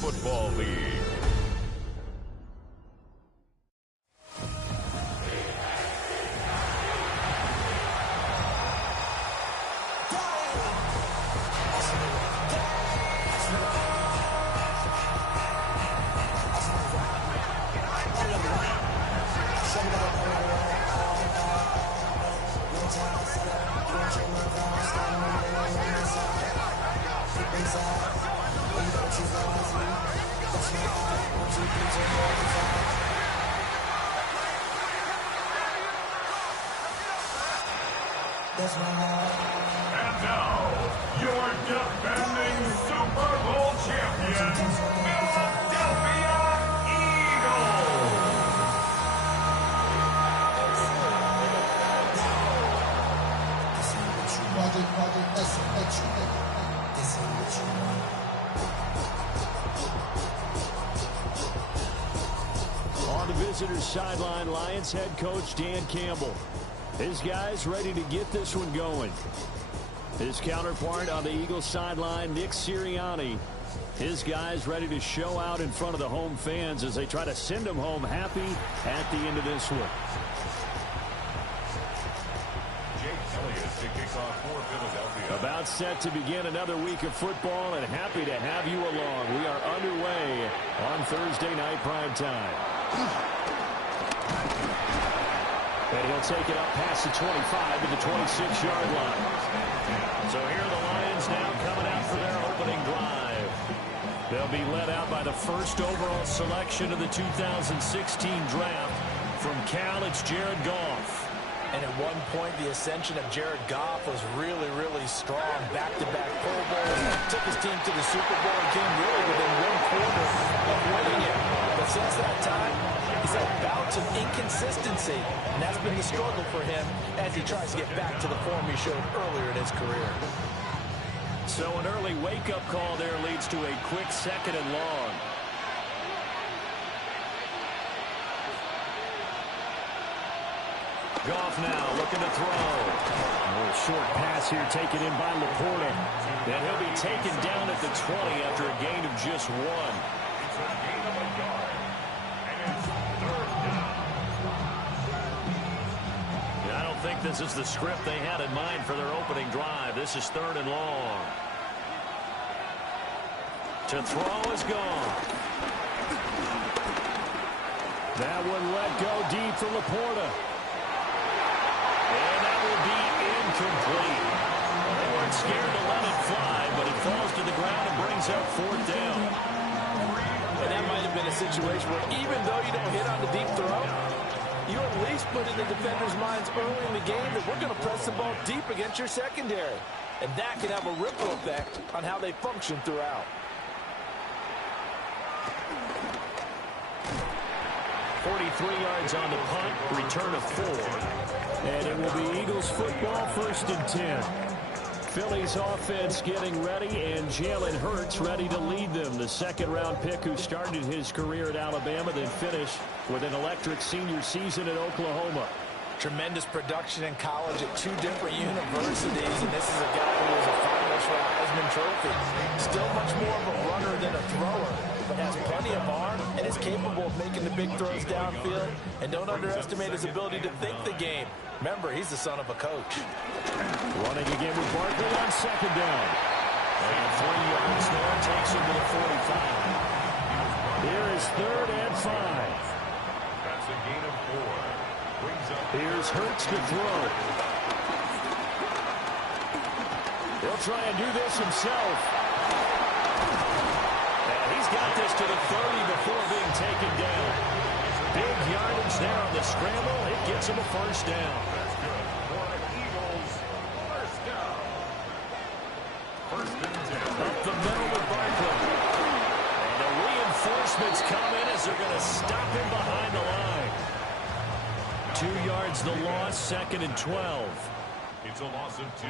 Football League. And now, your defending Super Bowl champion, Philadelphia Eagles. On the visitors' sideline, Lions head coach Dan Campbell. His guys ready to get this one going. His counterpart on the Eagles sideline, Nick Sirianni. His guys ready to show out in front of the home fans as they try to send them home happy at the end of this one. About set to begin another week of football, and happy to have you along. We are underway on Thursday night prime time. And he'll take it up past the 25 to the 26-yard line. So here are the Lions now coming out for their opening drive. They'll be led out by the first overall selection of the 2016 draft. From Cal, it's Jared Goff. And at one point, the ascension of Jared Goff was really, really strong. Back-to-back Pro Bowls, took his team to the Super Bowl and came really within one quarter of winning it. But since that time, he's had bouts of inconsistency, and that's been the struggle for him as he tries to get back to the form he showed earlier in his career. So an early wake-up call there leads to a quick second and long. Goff now looking to throw. A little short pass here taken in by Laporta. And he'll be taken down at the 20 after a gain of just one. It's a gain of a yard. And it's third down. I don't think this is the script they had in mind for their opening drive. This is third and long. To throw is gone. That one let go deep for Laporta. And that will be incomplete. They weren't scared to let it fly, but it falls to the ground and brings up fourth down. And that might have been a situation where even though you don't hit on the deep throw, you at least put in the defenders' minds early in the game that we're going to press the ball deep against your secondary. And that can have a ripple effect on how they function throughout. 43 yards on the punt, return of 4. And it will be Eagles football, 1st and 10. Philly's offense getting ready, and Jalen Hurts ready to lead them. The second-round pick who started his career at Alabama, then finished with an electric senior season at Oklahoma. Tremendous production in college at 2 different universities, and this is a guy who was a finalist for a Heisman Trophy. Still much more of a runner than a thrower, but has plenty of arm and is capable of making the big throws downfield. And don't underestimate his ability to think the game. Remember, he's the son of a coach. Running again with Barkley on second down. And 3 yards there, takes him to the 45. Here is 3rd and 5. That's a gain of 4. Here's Hurts to throw. He'll try and do this himself. And he's got this to the 30 before being taken down. Big yardage there on the scramble. It gets him a first down. That's good for the Eagles. First down. 1st and 10. Up the middle with Barkley. And the reinforcements come in as they're going to stop him behind the line. 2 yards the loss, 2nd and 12. It's a loss of 2.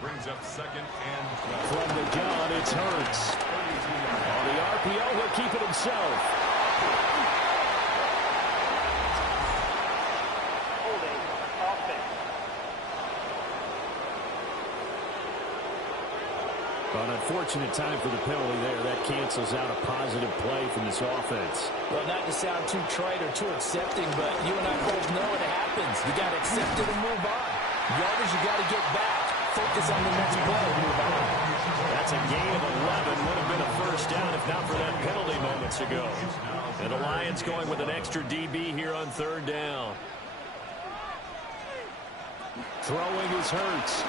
Brings up 2nd and 12. From the gun, it's Hurts. On the RPO, he'll keep it himself. Holding offense. On a unfortunate time for the penalty there. That cancels out a positive play from this offense. Well, not to sound too trite or too accepting, but you and I both know it happens. You got to accept it and move on. Yardage, you got to get back. Focus on the next play. Move on. That's a gain of 11. Would have been a first down if not for that penalty moments ago. And the Lions going with an extra DB here on third down. Throwing is Hurts.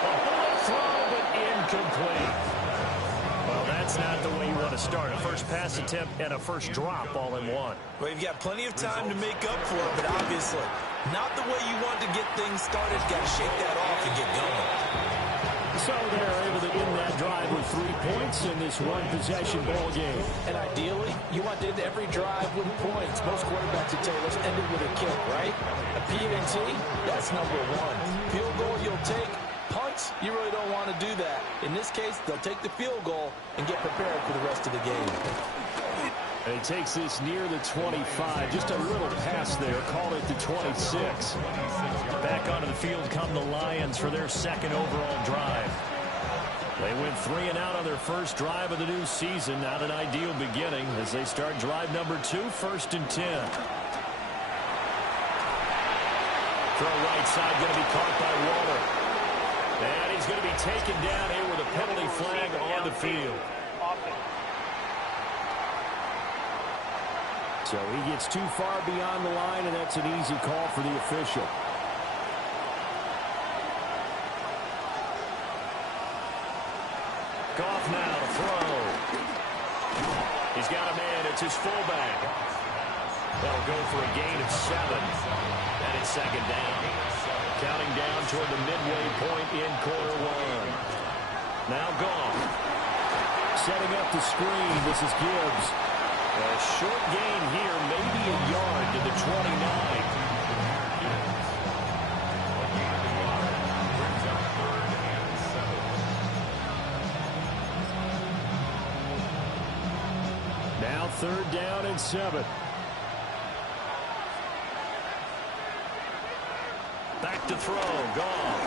A bullet throw, but incomplete. Well, that's not the way you want to start. A first pass attempt and a first drop all in one. Well, you've got plenty of time to make up for it, but obviously not the way you want to get things started. Got to shake that off and get going. So they're able to end that drive with 3 points in this one-possession ball game. And ideally, you want to end every drive with points. Most quarterbacks would tell you, let's end it with a kick, right? A PAT, that's number one. Field goal you'll take. Punts, you really don't want to do that. In this case, they'll take the field goal and get prepared for the rest of the game. And he takes this near the 25. Just a little pass there. Called it the 26. Back onto the field come the Lions for their second overall drive. They went 3 and out on their first drive of the new season. Not an ideal beginning as they start drive number 2, 1st and 10. Throw right side going to be caught by Waller. And he's going to be taken down here with a penalty flag on the field. So he gets too far beyond the line, and that's an easy call for the official. Goff now to throw. He's got a man. It's his fullback. That'll go for a gain of 7. And it's second down. Counting down toward the midway point in quarter 1. Now Goff. Setting up the screen. This is Gibbs. A short gain here, maybe a yard to the 29. Now 3rd down and 7. Back to throw, Goff.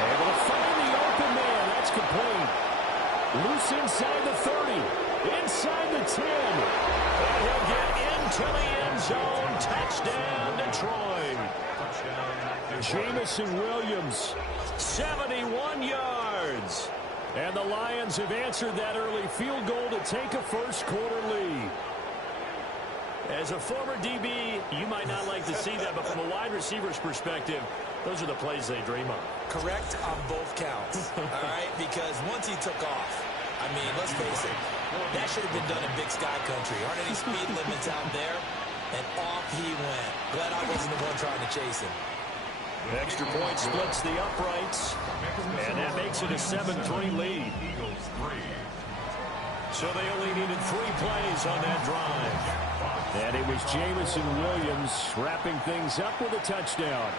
Able to find the open man, that's complete. Loose inside the 30. Inside the 10. And he'll get into the end zone. Touchdown, Detroit. Jamison Williams, 71 yards. And the Lions have answered that early field goal to take a first-quarter lead. As a former DB, you might not like to see that, but from a wide receiver's perspective, those are the plays they dream of. Correct on both counts, all right? Because once he took off, I mean, let's face it, that should have been done in Big Sky Country. Aren't any speed limits out there? And off he went. Glad I wasn't the one trying to chase him. Extra point splits the uprights, and that makes it a 7-3 lead. So they only needed 3 plays on that drive. And it was Jamison Williams wrapping things up with a touchdown.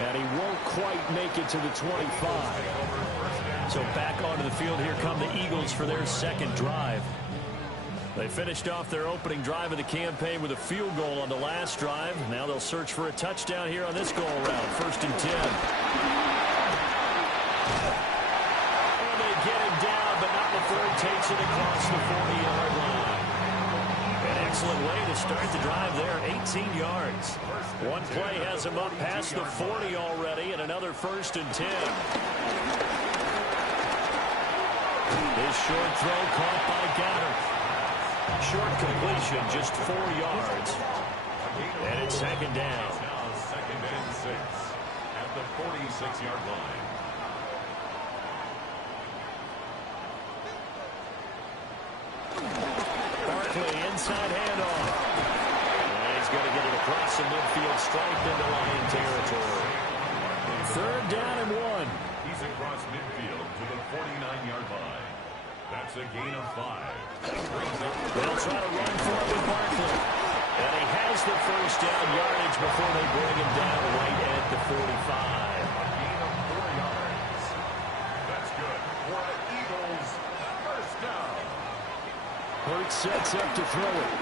And he won't quite make it to the 25. So back onto the field, here come the Eagles for their second drive. They finished off their opening drive of the campaign with a field goal on the last drive. Now they'll search for a touchdown here on this go-around, 1st and 10. And they get him down, but not before he takes it across the 40-yard line. An excellent way to start the drive there, 18 yards. One play has him up past the 40 already, and another 1st and 10. This short throw caught by Goddard. Short completion, just 4 yards. And it's second down. Now 2nd and 6 at the 46-yard line. Barkley inside handoff. And he's going to get it across the midfield stripe into Lion territory. 3rd down and 1. He's across midfield to the 49-yard line. That's a gain of 5. They'll try to run for it with Barkley. And he has the first down yardage before they bring him down right at the 45. A gain of 4 yards. That's good for the Eagles. First down. Hurts sets up to throw it.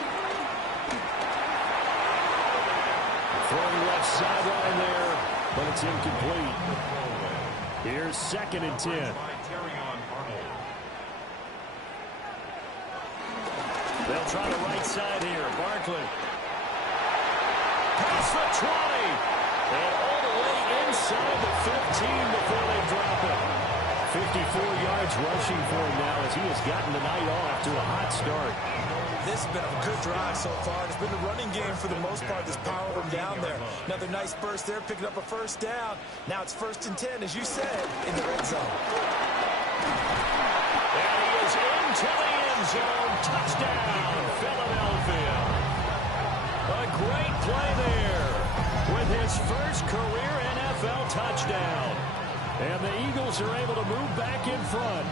Throwing left sideline there, but it's incomplete. Here's 2nd and 10. They'll try the right side here. Barkley. Pass for 20. And all the way inside the 15 before they drop it. 54 yards rushing for him now as he has gotten the night off to a hot start. This has been a good drive so far. It's been the running game for the most part that's powered him down there. Another nice burst there, picking up a first down. Now it's 1st and 10, as you said, in the red zone. And he is into the end zone. Touchdown, Philadelphia. A great play there with his first career NFL touchdown. And the Eagles are able to move back in front.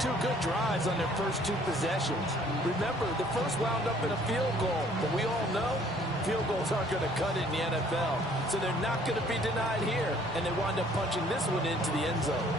2 good drives on their first 2 possessions. Remember, the first wound up in a field goal, but we all know field goals aren't going to cut it in the NFL, so they're not going to be denied here, and they wind up punching this one into the end zone.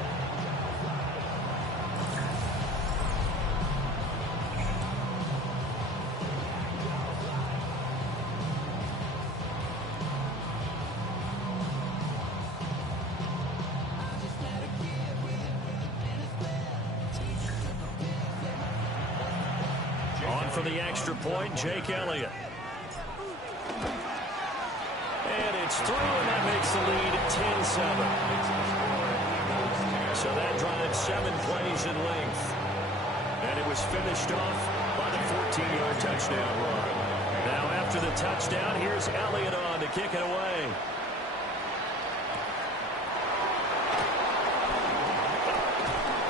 For the extra point, Jake Elliott. And it's through, and that makes the lead 10-7. So that drives 7 plays in length. And it was finished off by the 14-yard touchdown run. Now after the touchdown, here's Elliott on to kick it away.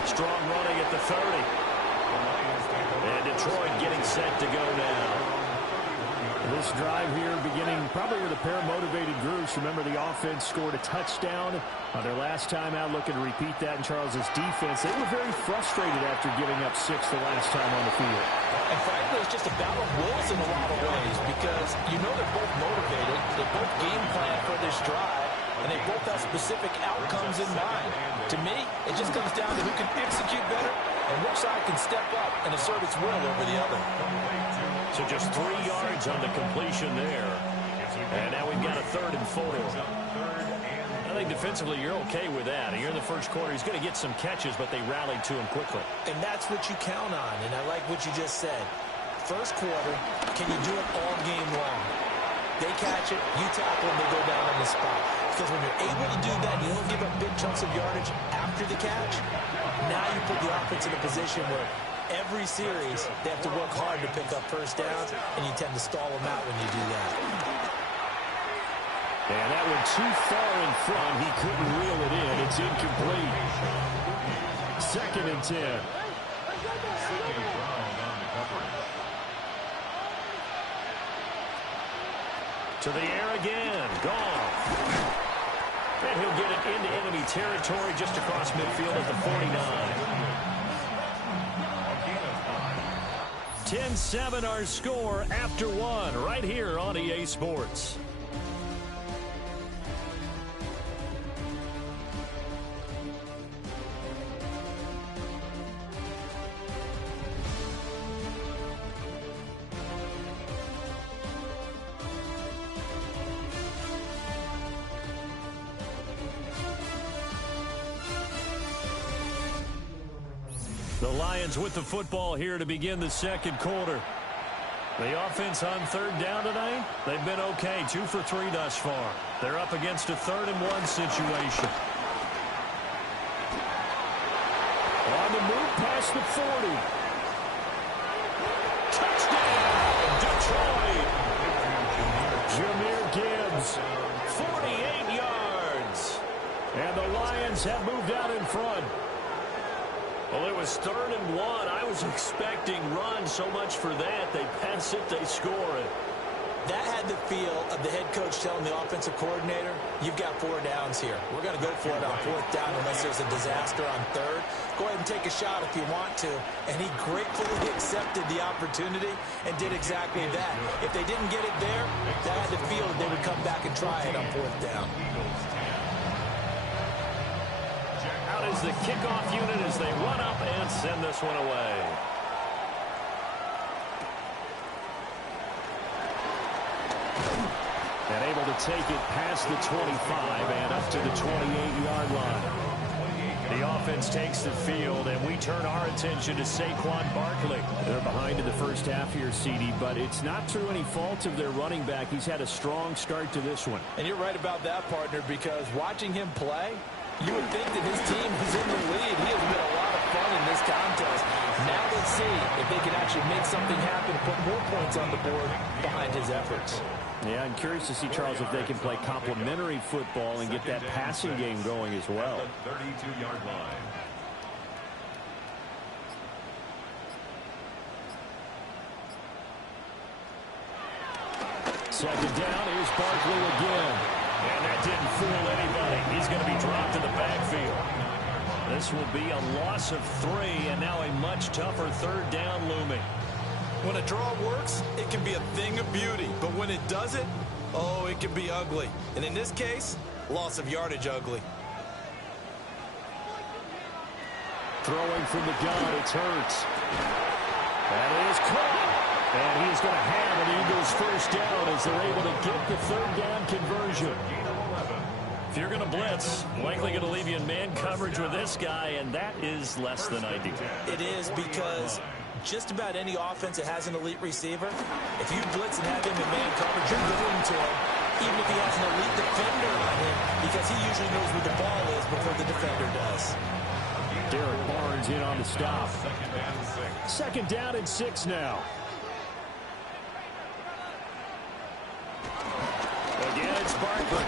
Strong running at the 30. And Detroit getting set to go now. This drive here beginning probably with a pair of motivated groups. Remember, the offense scored a touchdown on their last time out, looking to repeat that in Charles's defense. They were very frustrated after giving up 6 the last time on the field. And frankly, it's just a battle of wills in a lot of ways because you know they're both motivated. They both game plan for this drive, and they both have specific outcomes in mind. To me, it just comes down to who can execute better and which side can step up and assert its will over the other. So just 3 yards on the completion there. And now we've got a 3rd and 4. I think defensively you're okay with that. Here in the first quarter, he's going to get some catches, but they rallied to him quickly. And that's what you count on, and I like what you just said. First quarter, can you do it all game long? They catch it, you tackle them, they go down on the spot. Because when you're able to do that, you don't give up big chunks of yardage after the catch. Now you put the offense in a position where every series they have to work hard to pick up first downs, and you tend to stall them out when you do that. And that went too far in front. He couldn't reel it in. It's incomplete. 2nd and 10. To the air again. Gone. And he'll get it into enemy territory just across midfield at the 49. 10-7 our score after 1 right here on EA Sports. The Lions with the football here to begin the second quarter. The offense on 3rd down tonight, they've been okay. 2 for 3 thus far. They're up against a 3rd and 1 situation. On the move past the 40. Touchdown, Detroit. Jahmyr Gibbs, 48 yards. And the Lions have moved out in front. Well, it was 3rd and 1. I was expecting run, so much for that. They pass it, they score it. That had the feel of the head coach telling the offensive coordinator, you've got 4 downs here. We're going to go for it on 4th down unless there's a disaster on 3rd. Go ahead and take a shot if you want to. And he gratefully accepted the opportunity and did exactly that. If they didn't get it there, that had the feel that they would come back and try it on 4th down. Out is the kickoff unit as they run up and send this one away. And able to take it past the 25 and up to the 28-yard line. The offense takes the field, and we turn our attention to Saquon Barkley. They're behind in the first half here, CD, but it's not through any fault of their running back. He's had a strong start to this one. And you're right about that, partner, because watching him play, you would think that his team is in the lead. He has been a lot of fun in this contest. Now let's see if they can actually make something happen, put more points on the board behind his efforts. Yeah, I'm curious to see, Charles, if they can play complementary football and get that passing game going as well. 32-yard line. Second down, here's Barkley again. And that didn't fool anybody. He's going to be dropped in the backfield. This will be a loss of 3, and now a much tougher third down looming. When a draw works, it can be a thing of beauty. But when it doesn't, oh, it can be ugly. And in this case, loss of yardage ugly. Throwing from the gun, it's Hurts. That is caught. And he's going to have an Eagles first down as they're able to get the third down conversion. If you're going to blitz, likely going to leave you in man coverage with this guy, and that is less than ideal. It is, because just about any offense that has an elite receiver, if you blitz and have him in man coverage, you're going to him, even if he has an elite defender on him, because he usually knows where the ball is before the defender does. Derek Barnes in on the stop. Second down and 6 now. Again, it's Barkley.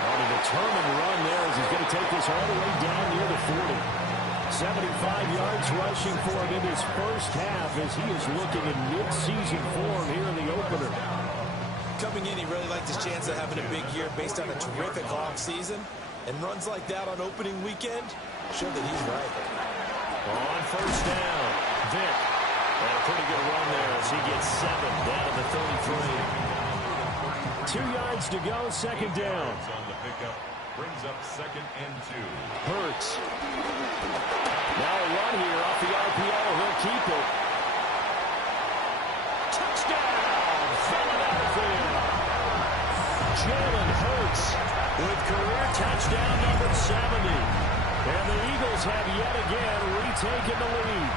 On a determined run there as he's going to take this all the way down near the 40. 75 yards rushing for him in his first half as he is looking in mid-season form here in the opener. Coming in, he really liked his chance of having a big year based on a terrific offseason. And runs like that on opening weekend show that he's right. On first down, Vick. And a pretty good run there as he gets 7 down to the 33. 2 yards to go, second down. On the pickup, brings up second and 2. Hurts. Now a run here off the RPO. He'll keep it. Touchdown, Philadelphia. Jalen Hurts with career touchdown number 70. And the Eagles have yet again retaken the lead.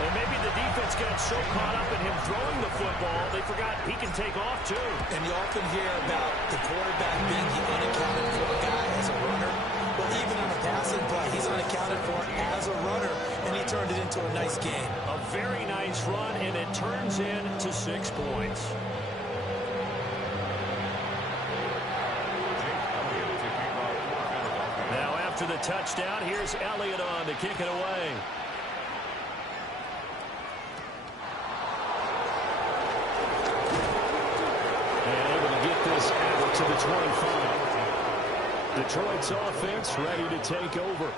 And maybe the defense got so caught up in him throwing the football, they forgot he can take off too. And you often hear about the quarterback being the unaccounted for guy as a runner. Well, even on a passing play, he's unaccounted for as a runner, and he turned it into a nice game. A very nice run, and it turns into 6 points. Now after the touchdown, here's Elliott on to kick it away. And able to get this out to the 25. Detroit's offense ready to take over.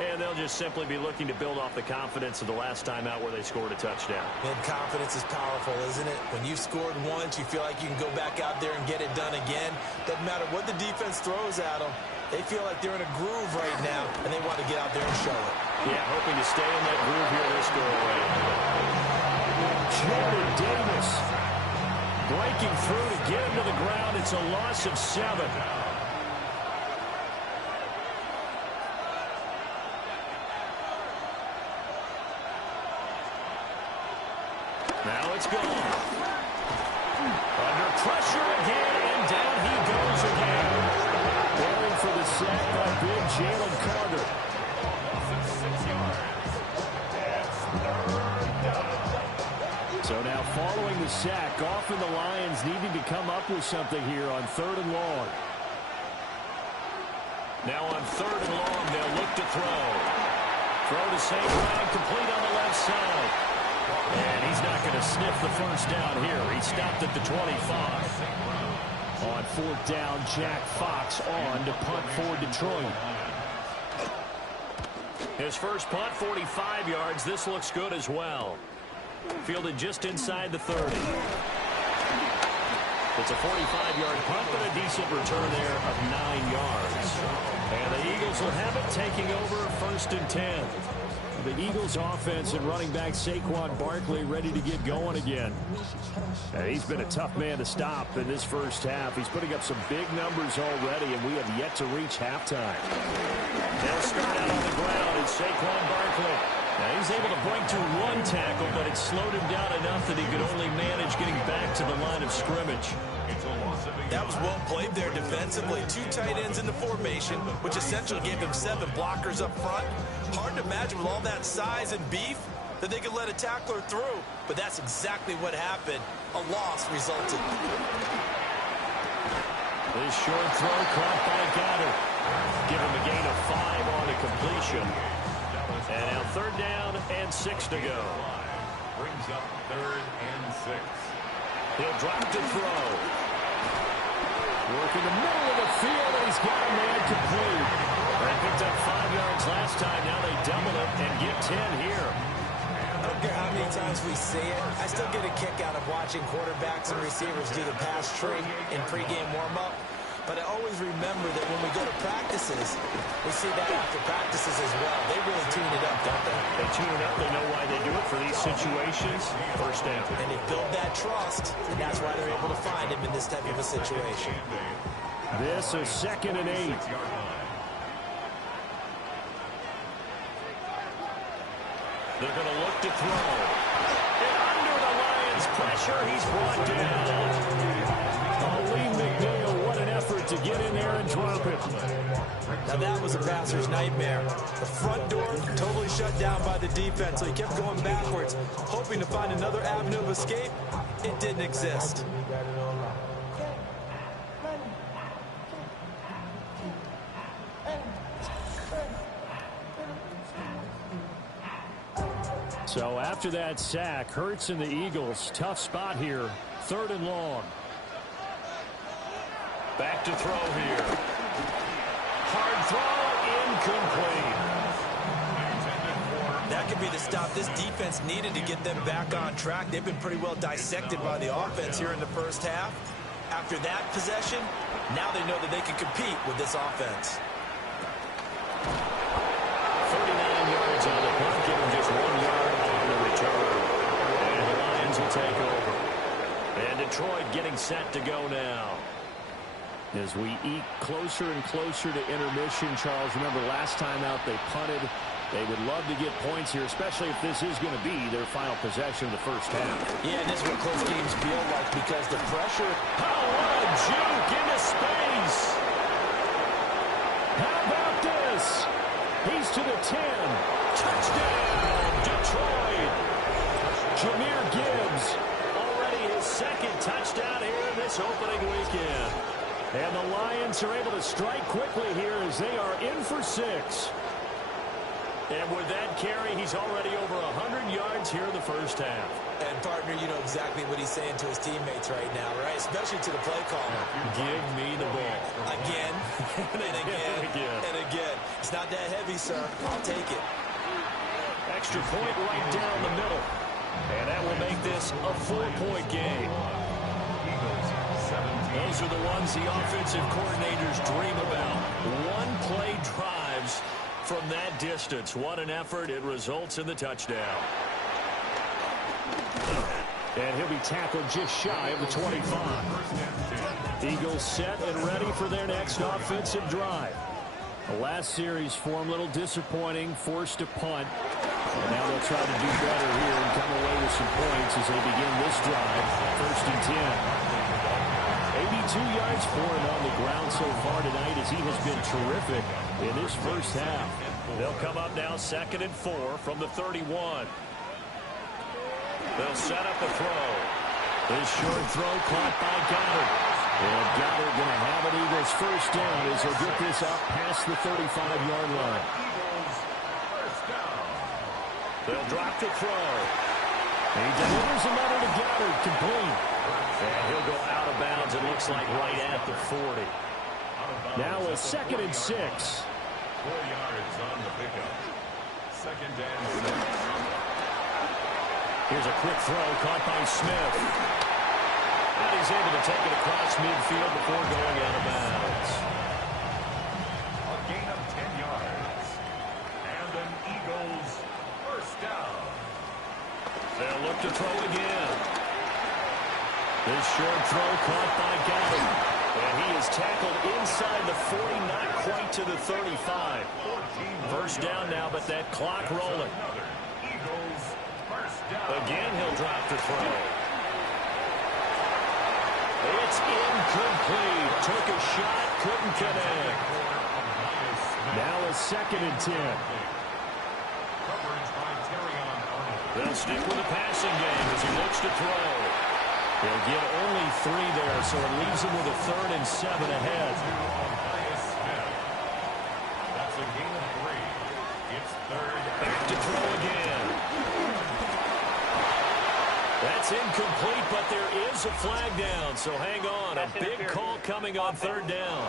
And they'll just simply be looking to build off the confidence of the last time out where they scored a touchdown. And confidence is powerful, isn't it? When you've scored once, you feel like you can go back out there and get it done again. Doesn't matter what the defense throws at them. They feel like they're in a groove right now, and they want to get out there and show it. Yeah, hoping to stay in that groove here this go-away. Jordan Davis breaking through to get him to the ground. It's a loss of 7. Now it's gone. Under pressure again, and down he goes again. Going for the sack by big Jalen Carter. 6 yards. So now following the sack, often the Lions needing to come up with something here on 3rd and long. Now on 3rd and long, they'll look to throw. Throw to St. Brown, complete on the left side. And he's not going to sniff the first down here. He stopped at the 25. On 4th down, Jack Fox on to punt for Detroit. His first punt, 45 yards. This looks good as well. Fielded just inside the 30. It's a 45-yard punt, but a decent return there of 9 yards. And the Eagles will have it, taking over 1st and 10. The Eagles offense and running back Saquon Barkley ready to get going again. He's been a tough man to stop in this first half. He's putting up some big numbers already, and we have yet to reach halftime. They'll start out on the ground, and Saquon Barkley. Now he's able to break through one tackle, but it slowed him down enough that he could only manage getting back to the line of scrimmage. That was well played there defensively. 2 tight ends in the formation, which essentially gave them 7 blockers up front. Hard to imagine with all that size and beef that they could let a tackler through, but that's exactly what happened. A loss resulted. This short throw caught by Goddard. Give him a gain of 5 on the completion. And now 3rd down and 6 to go. Brings up 3rd and 6. He'll drop to throw. Work in the middle of the field, and he's got a man complete. They picked up 5 yards last time. Now they double it and get 10 here. I don't care how many times we see it. I still get a kick out of watching quarterbacks and receivers do the pass tree in pregame warm-up. But I always remember that when we go to practices, we see that after practices as well. They really tune it up, don't they? They tune it up. They know why they do it for these situations. First down. And they build that trust, and that's why they're able to find him in this type of a situation. This is 2nd and 8. They're going to look to throw. And under the Lions' pressure, he's brought down. Lee McNeil, what an effort to get in there and drop it. Now that was a passer's nightmare. The front door totally shut down by the defense, so he kept going backwards, hoping to find another avenue of escape. It didn't exist. So after that sack, Hurts and the Eagles, tough spot here. 3rd and long. Back to throw here. Hard throw, incomplete. That could be the stop this defense needed to get them back on track. They've been pretty well dissected by the offense here in the first half. After that possession, now they know that they can compete with this offense. 39 yards on the punt, give them just 1 yard on the return. And the Lions will take over. And Detroit getting set to go now. As we eke closer and closer to intermission, Charles, remember last time out they punted. They would love to get points here, especially if this is going to be their final possession of the first half. Yeah, and this is what close games feel like because the pressure. Oh, what a juke into space. How about this? He's to the 10. Touchdown, Detroit. Jahmyr Gibbs, already his 2nd touchdown here in this opening weekend. And the Lions are able to strike quickly here as they are in for 6. And with that carry, he's already over 100 yards here in the first half. And, partner, you know exactly what he's saying to his teammates right now, right? Especially to the play caller. Give me the ball. Again, and again, and again. It's not that heavy, sir. I'll take it. Extra point right down the middle. And that will make this a 4-point game. Those are the ones the offensive coordinators dream about. One-play drives from that distance. What an effort. It results in the touchdown. And he'll be tackled just shy of the 25. Eagles set and ready for their next offensive drive. The last series for him, a little disappointing, forced to punt. And now they'll try to do better here and come away with some points as they begin this drive. 1st and 10. 82 yards for him on the ground so far tonight as he has been terrific in this first half. They'll come up now 2nd and 4 from the 31. They'll set up a throw. This short throw caught by Goddard. And Goddard going to have an Eagles first down as he'll get this up past the 35-yard line. They'll drop the throw. He delivers another to Goddard, complete. And he'll go out of bounds, it looks like right at the 40. Now a 2nd and 6. 4 yards on the pickup. 2nd and 6. Here's a quick throw caught by Smith. And he's able to take it across midfield before going out of bounds. A gain of 10 yards. And an Eagles to throw again. This short throw caught by Goddard. And he is tackled inside the 40, not quite to the 35. First down now, but that clock rolling. Again, he'll drop to throw. It's incomplete. Took a shot, couldn't connect. Now a 2nd and 10. They'll stick with the passing game as he looks to throw. He'll get only 3 there, so it leaves him with a 3rd and 7 ahead. That's a gain of 3. It's 3rd. Back to throw again. That's incomplete, but there is a flag down, so hang on. A big call coming on 3rd down.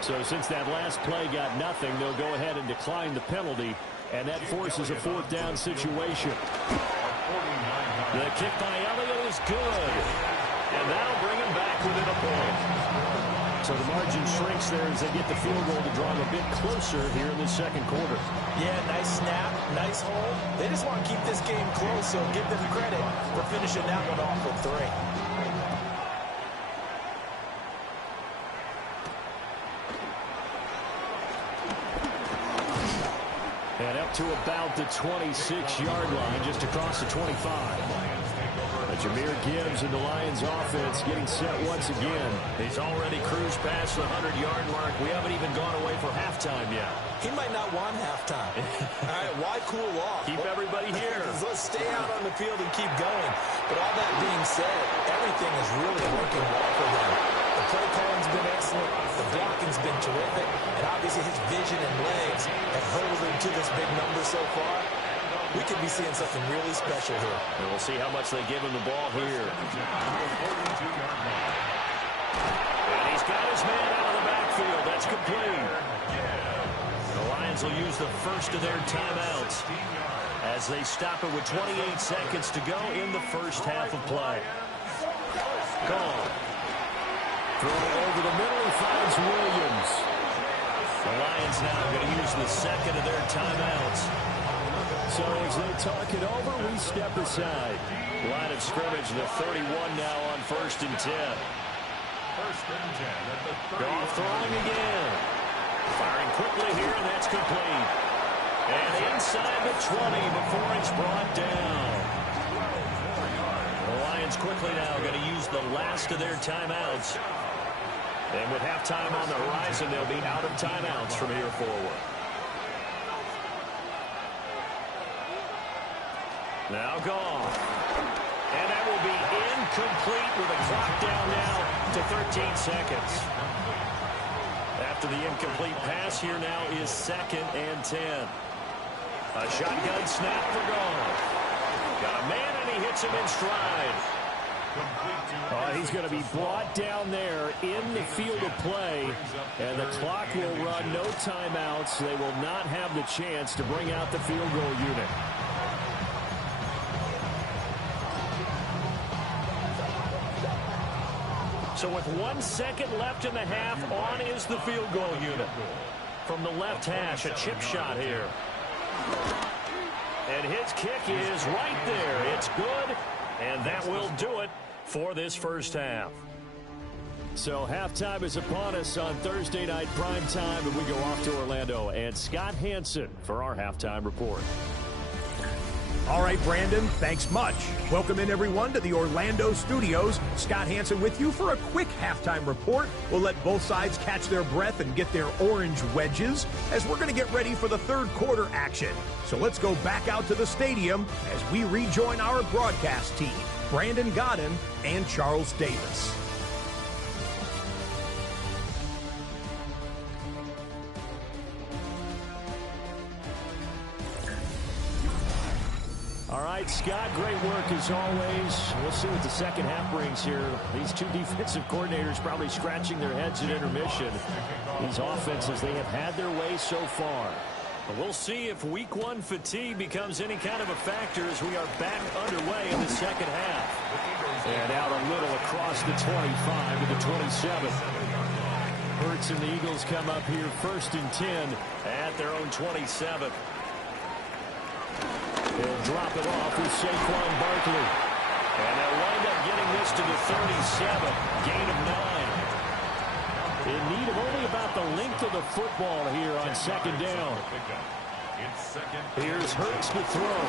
So since that last play got nothing, they'll go ahead and decline the penalty, and that forces a 4th down situation. The kick by Elliott is good, and that'll bring him back within a point. So the margin shrinks there as they get the field goal to draw them a bit closer here in the 2nd quarter. Yeah, nice snap, nice hold. They just want to keep this game close, so give them credit for finishing that one off with 3. And up to about the 26-yard line, just across the 25. Jahmyr Gibbs and the Lions offense getting set once again. He's already cruised past the 100-yard mark. We haven't even gone away for halftime yet. He might not want halftime. All right, why cool off? Keep everybody here. Let's stay out on the field and keep going. But all that being said, everything is really working well for them. The play calling's been excellent. The blocking's been terrific. And obviously his vision and legs have hurled him to this big number so far. We could be seeing something really special here. And we'll see how much they give him the ball here. And he's got his man out of the backfield. That's complete. The Lions will use the first of their timeouts as they stop it with 28 seconds to go in the first half of play. Gone. Throw over the middle, he finds Williams. The Lions now going to use the second of their timeouts. So as they talk it over, we step aside. Line of scrimmage, the 31 now on 1st and 10. 1st and 10 at the 30. Goff throwing again. Firing quickly here, and that's complete. And inside the 20 before it's brought down. The Lions quickly now going to use the last of their timeouts. And with halftime on the horizon, they'll be out of timeouts from here forward. Now Goff. And that will be incomplete with a clock down now to 13 seconds. After the incomplete pass, here now is 2nd and 10. A shotgun snap for Goff. Got a man, and he hits him in stride. He's going to be brought down there in the field of play, and the clock will run, no timeouts. They will not have the chance to bring out the field goal unit. So with 1 second left in the half, on is the field goal unit. From the left hash, a chip shot here. And his kick is right there. It's good, and that will do it for this first half. So halftime is upon us on Thursday night prime time, and we go off to Orlando. And Scott Hansen for our halftime report. All right, Brandon, thanks much. Welcome in, everyone, to the Orlando studios. Scott Hansen with you for a quick halftime report. We'll let both sides catch their breath and get their orange wedges as we're going to get ready for the 3rd quarter action. So let's go back out to the stadium as we rejoin our broadcast team, Brandon Godden and Charles Davis. All right, Scott, great work as always. We'll see what the second half brings here. These two defensive coordinators probably scratching their heads at intermission. These offenses, they have had their way so far. We'll see if week 1 fatigue becomes any kind of a factor as we are back underway in the second half. And out a little across the 25 to the 27. Hurts and the Eagles come up here 1st and 10 at their own 27. He'll drop it off with Saquon Barkley. And they'll wind up getting this to the 37. Gain of 9. In need of only about the length of the football here on second down. Here's Hurts to throw.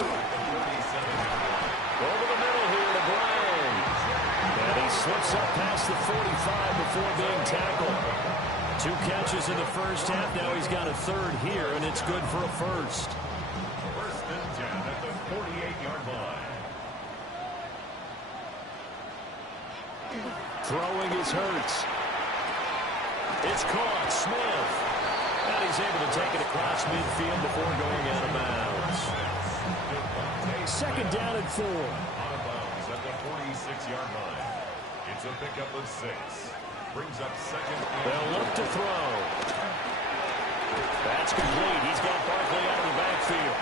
Over the middle here to Brown. And he slips up past the 45 before being tackled. 2 catches in the first half. Now he's got a third here, and it's good for a first. First and 10 at the 48-yard line. Throwing is Hurts. It's caught. Smith. And he's able to take it across midfield before going out of bounds. Second down and 4. Out of bounds at the 46-yard line. It's a pickup of 6. Brings up second. They'll look to throw. That's complete. He's got Barkley out of the backfield.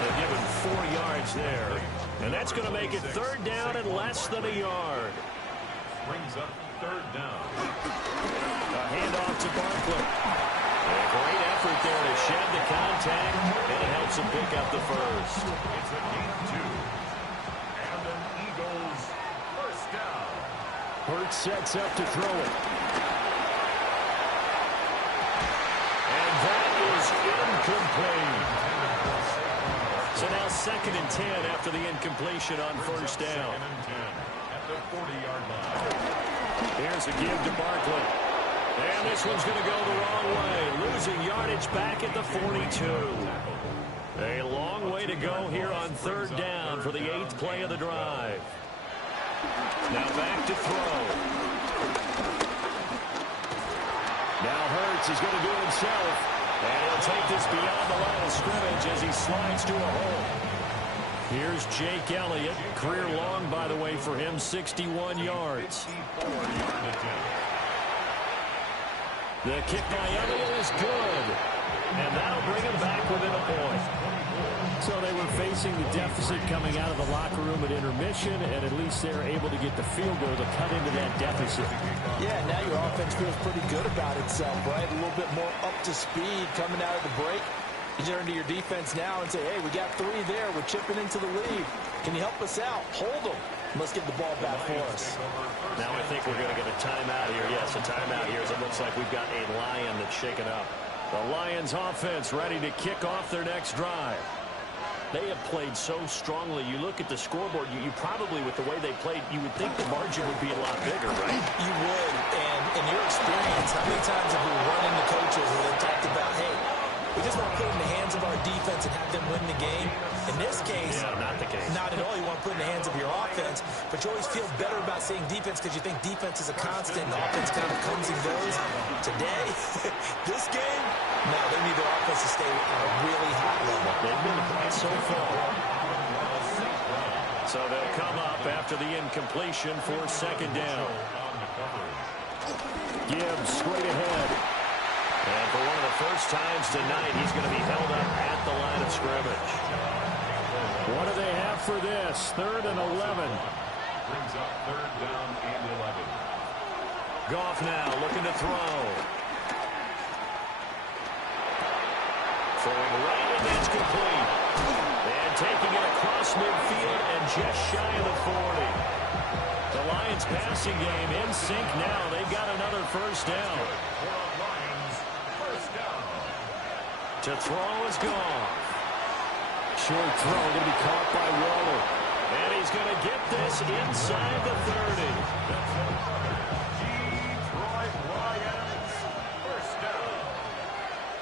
They'll give him 4 yards there. And that's going to make it third down and less than a yard. Brings up third down. A handoff to Barkley. A great effort there to shed the contact, and it helps him pick up the first. It's a gain of 2. And an Eagles first down. Hurts sets up to throw it. And that is incomplete. So now second and 10 after the incompletion on first down. Second and 10 at the 40-yard line. Here's a give to Barkley. And this one's going to go the wrong way. Losing yardage back at the 42. A long way to go here on third down for the 8th play of the drive. Now back to throw. Now Hurts is going to do it himself. And he'll take this beyond the line of scrimmage as he slides to a hole. Here's Jake Elliott. Career long, by the way, for him, 61 yards. 54-yard attempt. The kick by Elliott is good. And that'll bring him back within a point. So they were facing the deficit coming out of the locker room at intermission, and at least they're able to get the field goal to cut into that deficit. Yeah, now your offense feels pretty good about itself, right? A little bit more up to speed coming out of the break. You turn to your defense now and say, hey, we got 3 there. We're chipping into the lead. Can you help us out? Hold them. Let's get the ball back for us. Now I think we're going to get a timeout here. Yes, a timeout here as it looks like we've got a Lion that's shaken up. The Lions offense ready to kick off their next drive. They have played so strongly. You look at the scoreboard, you probably, with the way they played, you would think the margin would be a lot bigger, right? You would. And in your experience, how many times have we run into coaches where they talked about, hey, we just want to put it in the hands of our defense and have them win the game? In this case, not the case. Not at all. You want to put it in the hands of your offense, but you always feel better about saying defense because you think defense is a constant and offense kind of comes and goes. Today, this game, no, they need their offense to stay at a really high level. They've been hot so far. So they'll come up after the incompletion for second down. Gibbs straight ahead. And for one of the first times tonight, he's going to be held up at the line of scrimmage. What do they have for this? 3rd and 11. Brings up third down and 11. Goff now looking to throw. Throwing right, and that's complete. And taking it across midfield and just shy of the 40. The Lions passing game in sync now. They've got another first down. To throw is gone. Short throw going to be caught by Waller. And he's going to get this inside the 30. Detroit Lions first down.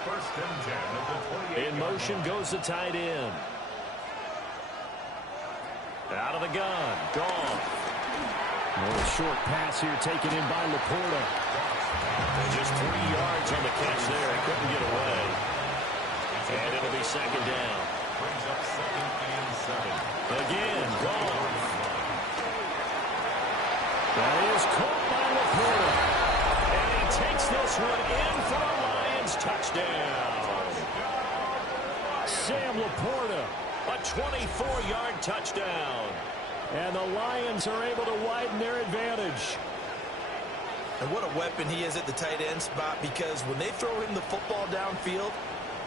First and 10 of the 28. In motion goes the tight end. Out of the gun. Gone. A short pass here taken in by Laporta. And just 3 yards on the catch there. He couldn't get away. And it'll be second down. Brings up second and 7. Again, Goff. That is caught by Laporta. And he takes this one in for a Lions touchdown. Sam Laporta, a 24-yard touchdown. And the Lions are able to widen their advantage. And what a weapon he is at the tight end spot, because when they throw him the football downfield,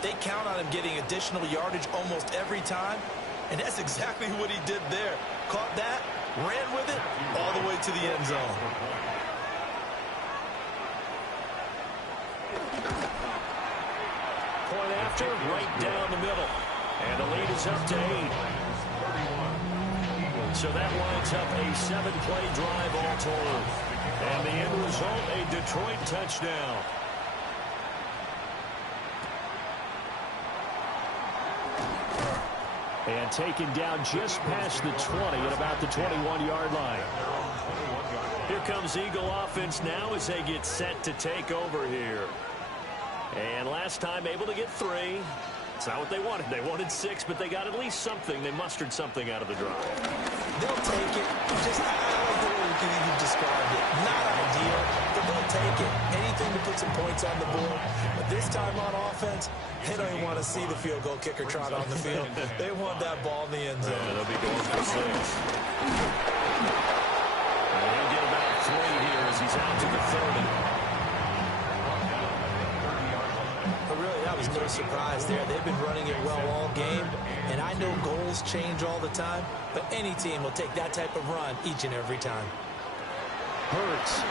They count on him getting additional yardage almost every time, and that's exactly what he did there. Caught that, ran with it, all the way to the end zone. Point after, right down the middle. And the lead is up to 8. So that winds up a 7-play drive all told. And the end result, a Detroit touchdown. And taken down just past the 20 at about the 21-yard line. Here comes Eagle offense now as they get set to take over here. And last time able to get 3. It's not what they wanted. They wanted 6, but they got at least something. They mustered something out of the drive. They'll take it. Just, I like the way you described it. Not ideal, but they'll take it. Anything to put some points on the board. But this time on offense, they don't even want to see the field goal kicker trot on the field. They want that ball in the end zone. Yeah, they'll be going for 6. And he'll get about 3 here as he's out to the 30. That was no surprise there. They've been running it well all game, and I know goals change all the time, but any team will take that type of run each and every time. Hurts.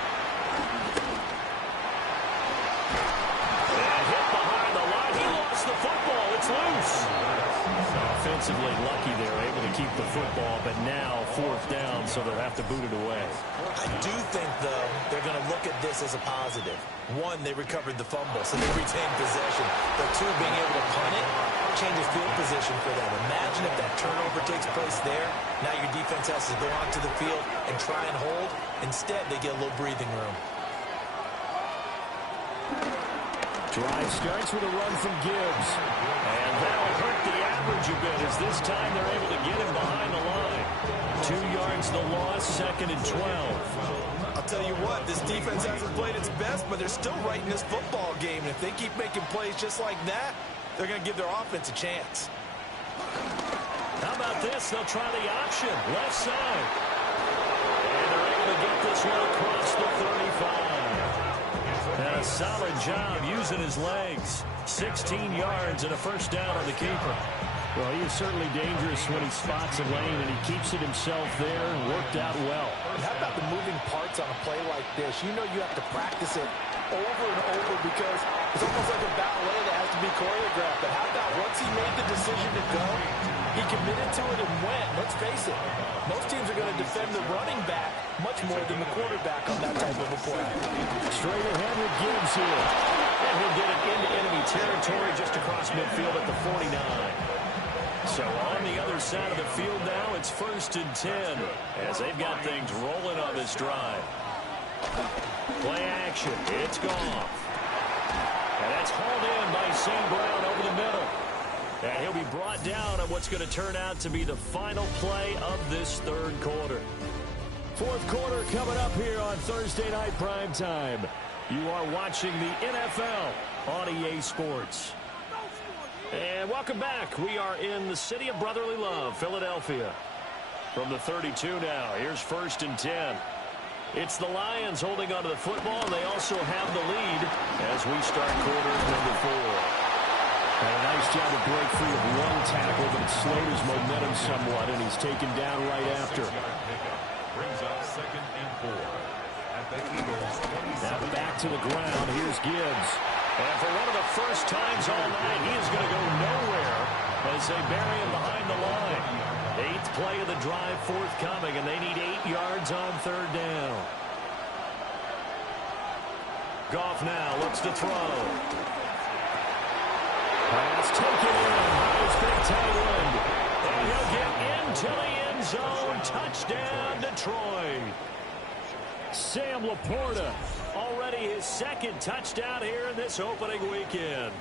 And hit behind the line. He lost the football. It's loose. Offensively lucky they're able to keep the football, but now 4th down, so they'll have to boot it away. I do think, though, they're going to look at this as a positive. 1, they recovered the fumble, so they retained possession. But 2, being able to punt it changes field position for them. Imagine if that turnover takes place there. Now your defense has to go onto the field and try and hold. Instead, they get a little breathing room. Drive starts with a run from Gibbs. And that'll hurt the average a bit as this time they're able to get him behind the line. 2 yards the loss, 2nd and 12. I'll tell you what, this defense hasn't played its best, but they're still right in this football game. And if they keep making plays just like that, they're going to give their offense a chance. How about this? They'll try the option, left side. And they're able to get this one across the 35. And a solid job using his legs. 16 yards and a 1st down on the keeper. Well, he is certainly dangerous when he spots a lane, and he keeps it himself there and worked out well. How about the moving parts on a play like this? You know you have to practice it over and over because it's almost like a ballet that has to be choreographed. But how about once he made the decision to go, he committed to it and went. Let's face it, most teams are going to defend the running back much more than the quarterback on that type of a play. Straight ahead with Gibbs here. And he'll get it into enemy territory just across midfield at the 49. So on the other side of the field now, it's 1st and 10 as they've got things rolling on this drive. Play action. It's Goff. And that's hauled in by St. Brown over the middle. And he'll be brought down on what's going to turn out to be the final play of this 3rd quarter. 4th quarter coming up here on Thursday Night Primetime. You are watching the NFL on EA Sports. And welcome back. We are in the city of brotherly love, Philadelphia. From the 32 now, here's 1st and 10. It's the Lions holding onto the football, and they also have the lead as we start quarter number 4. And a nice job to break free of one tackle, but it slowed his momentum somewhat, and he's taken down right after. Brings up 2nd and 4 at the Eagles. Now back to the ground. Here's Gibbs. And for one of the first times all night, he is going to go nowhere as they bury him behind the line. 8th play of the drive forthcoming, and they need 8 yards on 3rd down. Goff now looks to throw. Pass taken in. It's big Taylor. And he'll get into the end zone. Touchdown, Detroit. Sam Laporta, already his 2nd touchdown here in this opening weekend.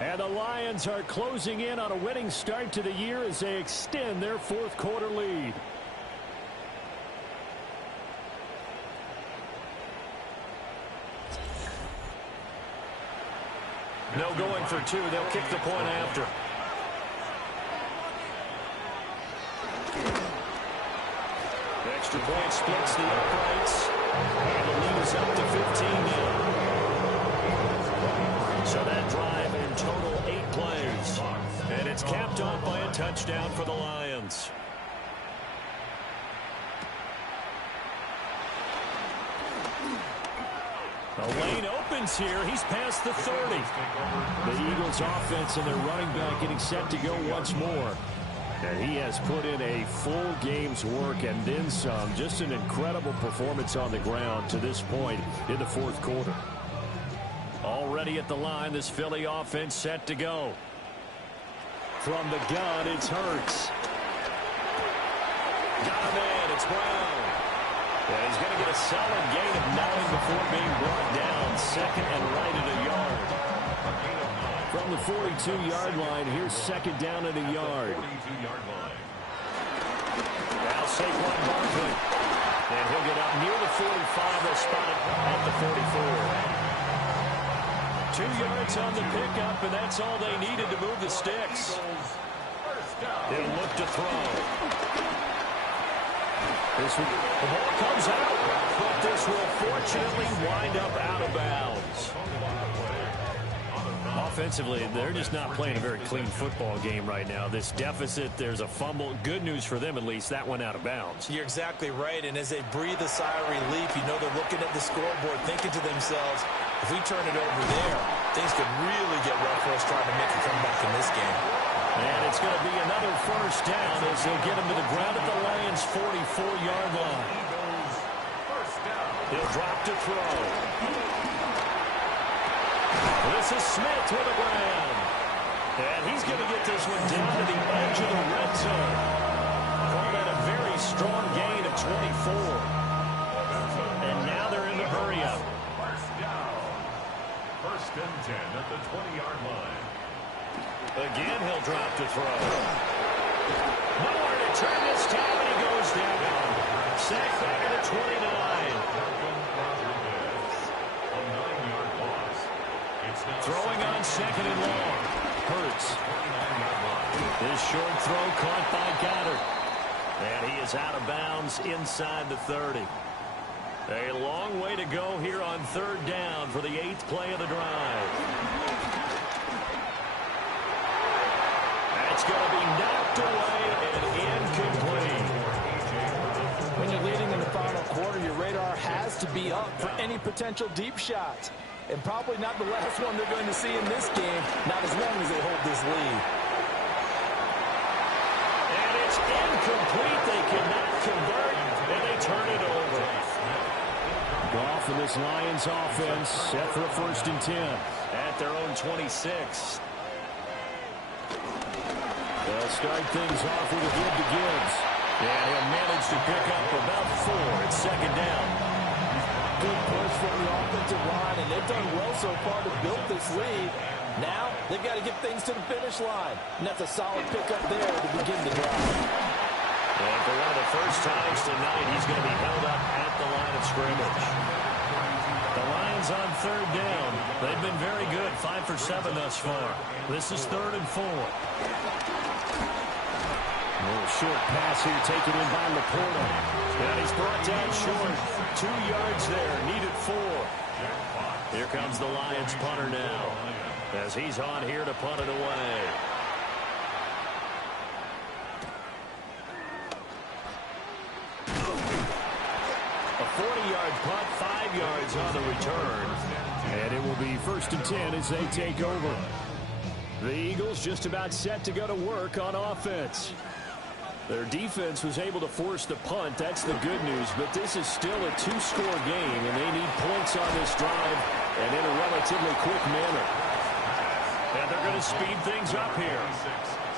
And the Lions are closing in on a winning start to the year as they extend their 4th quarter lead. No going for 2. They'll kick the point after. The extra point splits the uprights. And the lead is up to 15 now. So that drive in total 8 plays. And it's capped off by a touchdown for the Lions. The lane opens here. He's past the 30. The Eagles offense and their running back getting set to go once more. And he has put in a full game's work and then some. Just an incredible performance on the ground to this point in the fourth quarter. Already at the line, this Philly offense set to go. From the gun, it's Hurts. Got him in. It's Brown. And he's going to get a solid gain of 9 before being brought down. Second and right at a yard. From the 42-yard line, here's second down at a yard. Now Saquon Barkley. And he'll get up near the 45. They'll spot it at the 44. 2 yards on the pickup, and that's all they needed to move the sticks. They'll look to throw. The ball comes out, but this will fortunately wind up out of bounds. Offensively, they're just not playing a very clean football game right now. This deficit, there's a fumble. Good news for them, at least. That went out of bounds. You're exactly right, and as they breathe a sigh of relief, you know they're looking at the scoreboard, thinking to themselves, if we turn it over there, things could really get rough for us trying to make a comeback in this game. And it's going to be another first down as they'll get him to the ground at the Lions' 44-yard line. He'll drop to throw. This is Smith with a ground. And he's going to get this one down to the edge of the red zone. Call that a very strong gain of 24. And now they're in the hurry-up. First down. First and 10 at the 20-yard line. Again, he'll drop to throw. Nowhere to turn this time, and he goes down. Sacked back at the 29. A 9-yard loss. Throwing on second and long. Hurts. This short throw caught by Goddard. And he is out of bounds inside the 30. A long way to go here on third down for the 8th play of the drive. That's going to be knocked away and incomplete. When you're leading in the final quarter, your radar has to be up for any potential deep shots. And probably not the last one they're going to see in this game, not as long as they hold this lead. And it's incomplete. They cannot convert, and they turn it over. Goff and this Lions offense set for a first and 10. At their own 26. They'll start things off with a give to Gibbs. Yeah, he'll manage to pick up about 4. It's second down. Good push from the offensive line, and they've done well so far to build this lead. Now, they've got to get things to the finish line. And that's a solid pickup there to begin the drive. And for one of the first times tonight, he's going to be held up at the line of scrimmage. The Lions on third down. They've been very good, 5 for 7 thus far. This is 3rd and 4. A little short pass here taken in by Laporta. And he's brought down short. 2 yards there, needed 4. Here comes the Lions punter now, as he's on here to punt it away. A 40-yard punt, 5 yards on the return. And it will be first and 10 as they take over. The Eagles just about set to go to work on offense. Their defense was able to force the punt. That's the good news. But this is still a 2-score game, and they need points on this drive and in a relatively quick manner. And they're going to speed things up here.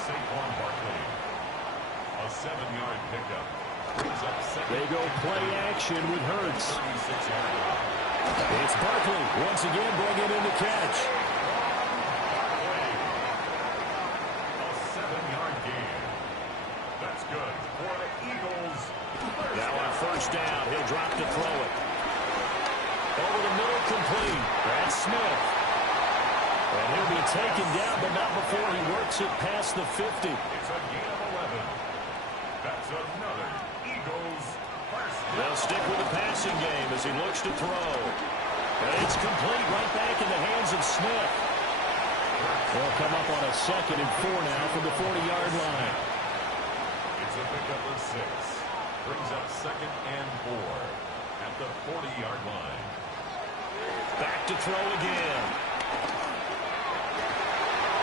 Saquon Barkley. A 7-yard pickup. They go play action with Hurts. It's Barkley once again bringing in the catch. A 7-yard gain. That's good for the Eagles. Now on first down, he'll drop to throw it. Over the middle, complete. That's Smith. And he'll be taken down, but not before he works it past the 50. It's a gain of 11. That's another Eagles first down. They'll stick with the passing game as he looks to throw. And it's complete right back in the hands of Smith. They'll come up on a 2nd and 4 now from the 40-yard line. It's a pickup of 6. Brings up 2nd and 4 at the 40-yard line. Back to throw again.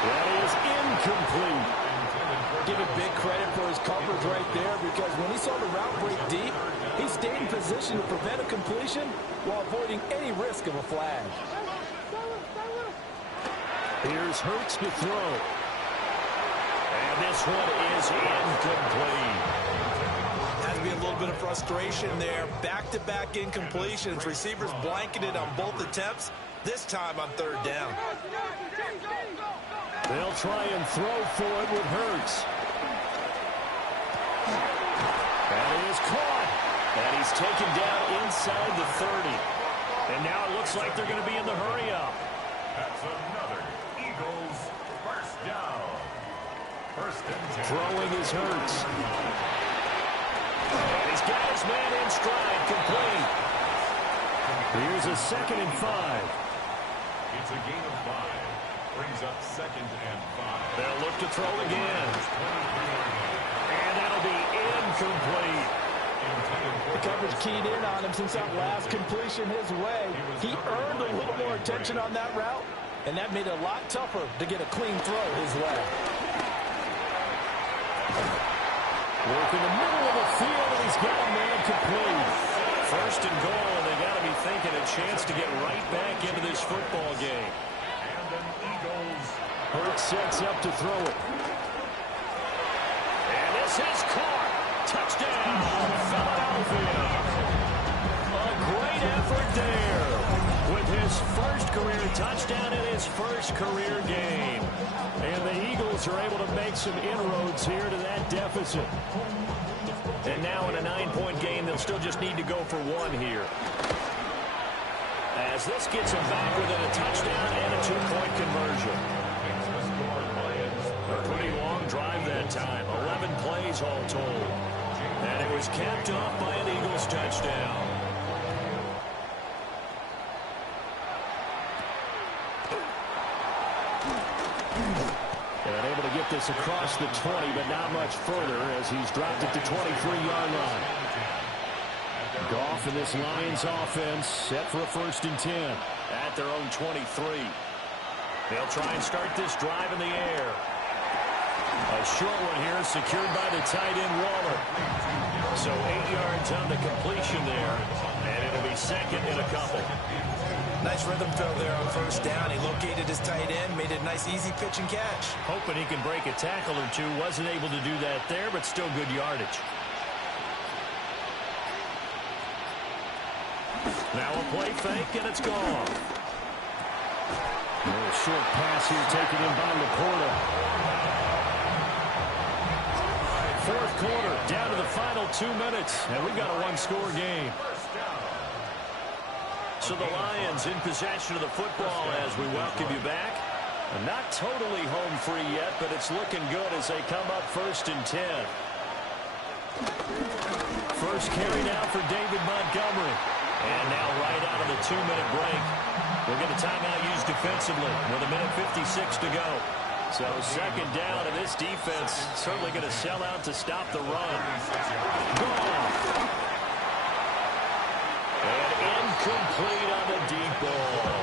That is incomplete. Give it big credit for his coverage right there, because when he saw the route break deep, he stayed in position to prevent a completion while avoiding any risk of a flag. Here's Hurts to throw. And this one is incomplete. Has to be a little bit of frustration there. Back-to-back incompletions. Receivers blanketed on both attempts, this time on 3rd down. They'll try and throw for it with Hurts. That is caught. And he's taken down inside the 30. And now it looks like they're going to be in the hurry-up. That's another Eagles first down. 1st and 10. Throwing is Hurts. And he's got his man in stride, complete. Here's a 2nd and 5. It's a gain of 5. Brings up 2nd and 5. They'll look to throw again. And that'll be incomplete. The coverage keyed in on him since that last completion his way. He earned a little more attention on that route, and that made it a lot tougher to get a clean throw his way. Work in the middle of the field, and he's got a man complete. 1st and goal, and they got to be thinking a chance to get right back into this football game. Hurts sets up to throw it. And this is caught. Touchdown, Philadelphia. A great effort there with his 1st career touchdown in his 1st career game. And the Eagles are able to make some inroads here to that deficit. And now in a 9-point game, they'll still just need to go for 1 here. As this gets them back within a touchdown and a 2-point conversion. A pretty long drive that time. 11 plays all told. And it was capped off by an Eagles touchdown. And able to get this across the 20, but not much further as he's dropped it to 23-yard line. Goff in this Lions offense set for a 1st and 10 at their own 23. They'll try and start this drive in the air. A short one here secured by the tight end Waller. So 8 yards on the completion there, and it'll be 2nd and a couple. Nice rhythm fill there on 1st down. He located his tight end, made it a nice easy pitch and catch. Hoping he can break a tackle or two. Wasn't able to do that there, but still good yardage. Now a play fake, and it's gone. A little short pass here taken in by Laporta. 4th quarter, down to the final 2 minutes, and we've got a 1-score game. So the Lions in possession of the football as we welcome you back. Not totally home free yet, but it's looking good as they come up 1st and 10. First carry now for David Montgomery. And now right out of the 2-minute break, we'll get a timeout used defensively with 1:56 to go. So 2nd down, and this defense certainly going to sell out to stop the run. Gone. And incomplete on the deep ball.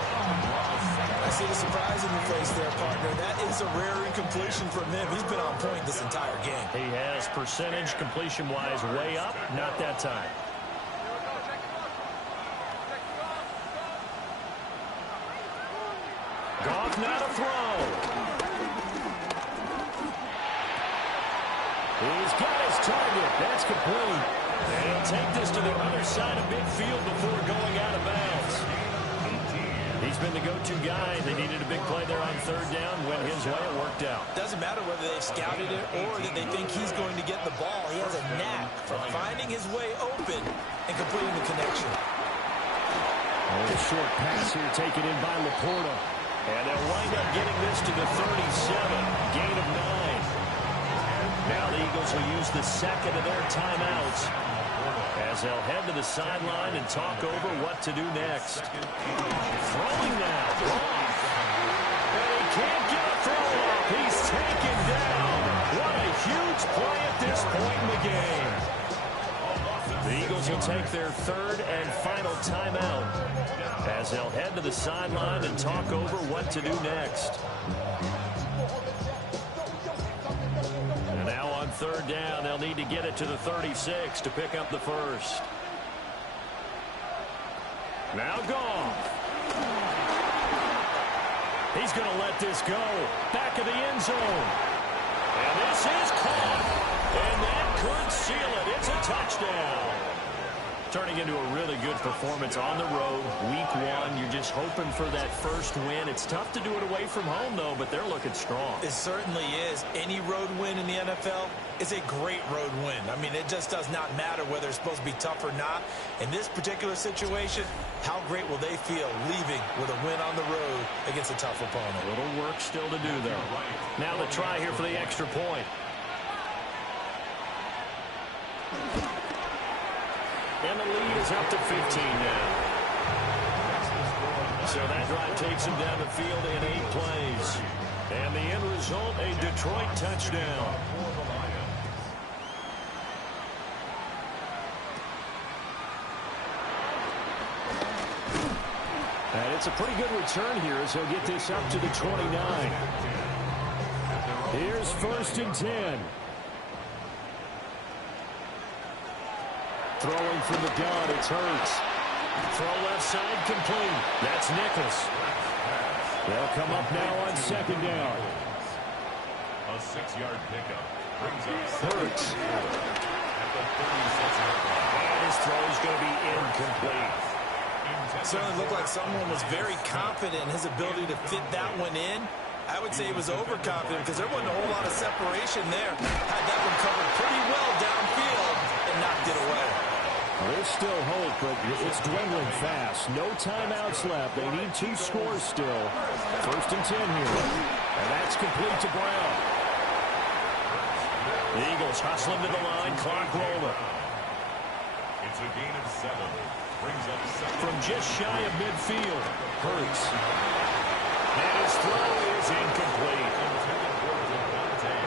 I see the surprise in your face there, partner. That is a rare incompletion from him. He's been on point this entire game. He has percentage completion-wise way up, not that time. Goff now to throw. He's got his target. That's complete. And he'll take this to the other side of midfield before going out of bounds. He's been the go-to guy. They needed a big play there on 3rd down. Went his way. It worked out. Doesn't matter whether they've scouted it or that they think he's going to get the ball. He has a knack for finding his way open and completing the connection. A short pass here taken in by Laporta. And they'll wind up getting this to the 37. Gain of 9. Now the Eagles will use the 2nd of their timeouts as they'll head to the sideline and talk over what to do next. Throwing now. Goff. And he can't get a throw off. He's taken down. What a huge play at this point in the game. The Eagles will take their third and final timeout as they'll head to the sideline and talk over what to do next. And now on third down, they'll need to get it to the 36 to pick up the first. Now Goff. He's going to let this go. Back of the end zone. And this is caught. And that could seal it. It's a touchdown. Turning into a really good performance on the road. Week 1, you're just hoping for that first win. It's tough to do it away from home, though, but they're looking strong. It certainly is. Any road win in the NFL is a great road win. I mean, it just does not matter whether it's supposed to be tough or not. In this particular situation, how great will they feel leaving with a win on the road against a tough opponent? A little work still to do, though. Now the try here for the extra point. And the lead is up to 15 now. So that drive takes him down the field in 8 plays. And the end result, a Detroit touchdown. And it's a pretty good return here as he'll get this up to the 29. Here's 1st and 10. Throwing from the gun, it's Hurts. Throw left side complete. That's Nichols. They'll come up now on 2nd down. A 6-yard pickup brings up Hurts. at the 36-yard line. And his throw is going to be incomplete. It certainly looked like someone was very confident in his ability to fit that one in. I would say he was overconfident because there wasn't a whole lot of separation there. Had that one covered pretty well downfield and knocked it away. There's still hope, but it's dwindling fast. No timeouts left. They need 2 scores still. 1st and 10 here. And that's complete to Brown. The Eagles hustling to the line, clock rolling. It's a gain of 7. Brings up 2nd. From just shy of midfield, Hurts. And his throw is incomplete.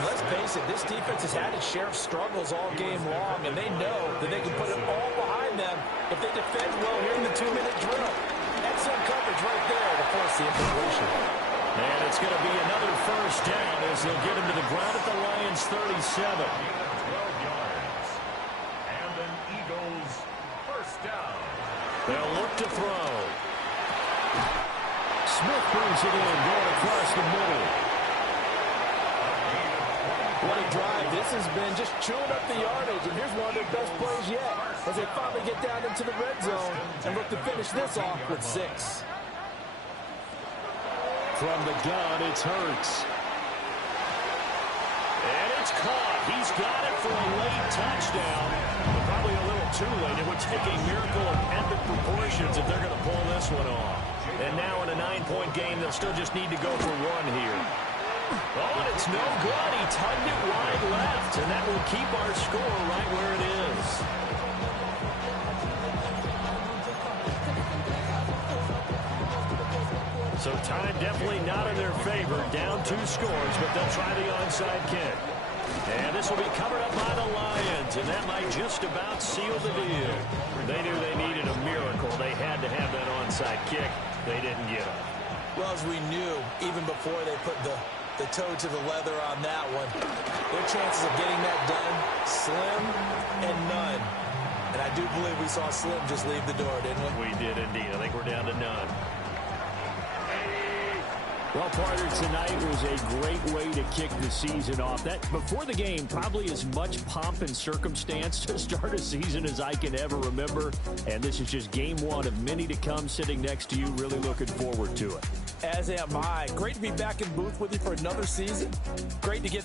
Let's face it, this defense has had its share of struggles all game long, and they know that they can put it all behind them if they defend well here in the 2-minute drill. Excellent coverage right there to force the incompletion. And it's going to be another 1st down as they'll get him to the ground at the Lions' 37. 12 yards. And an Eagles 1st down. They'll look to throw. Smith brings it in, going across the middle. What a drive. This has been just chewing up the yardage, and here's one of their best plays yet as they finally get down into the red zone and look to finish this off with 6. From the gun, it's Hurts. And it's caught. He's got it for a late touchdown. But probably a little too late. It would take a miracle of epic proportions if they're going to pull this one off. And now in a 9-point game, they'll still just need to go for 1 here. Oh, and it's no good. He tugged it wide left, and that will keep our score right where it is. So time definitely not in their favor. Down 2 scores, but they'll try the onside kick. And this will be covered up by the Lions, and that might just about seal the deal. They knew they needed a miracle. They had to have that onside kick. They didn't get it. Well, as we knew, even before they put the toe to the leather on that one, their chances of getting that done, slim and none. And I do believe we saw Slim just leave the door, didn't we? We did indeed. I think we're down to none. Well, partner, tonight was a great way to kick the season off. That before the game, probably as much pomp and circumstance to start a season as I can ever remember. And this is just game 1 of many to come. Sitting next to you, really looking forward to it. As am I. Great to be back in booth with you for another season. Great to get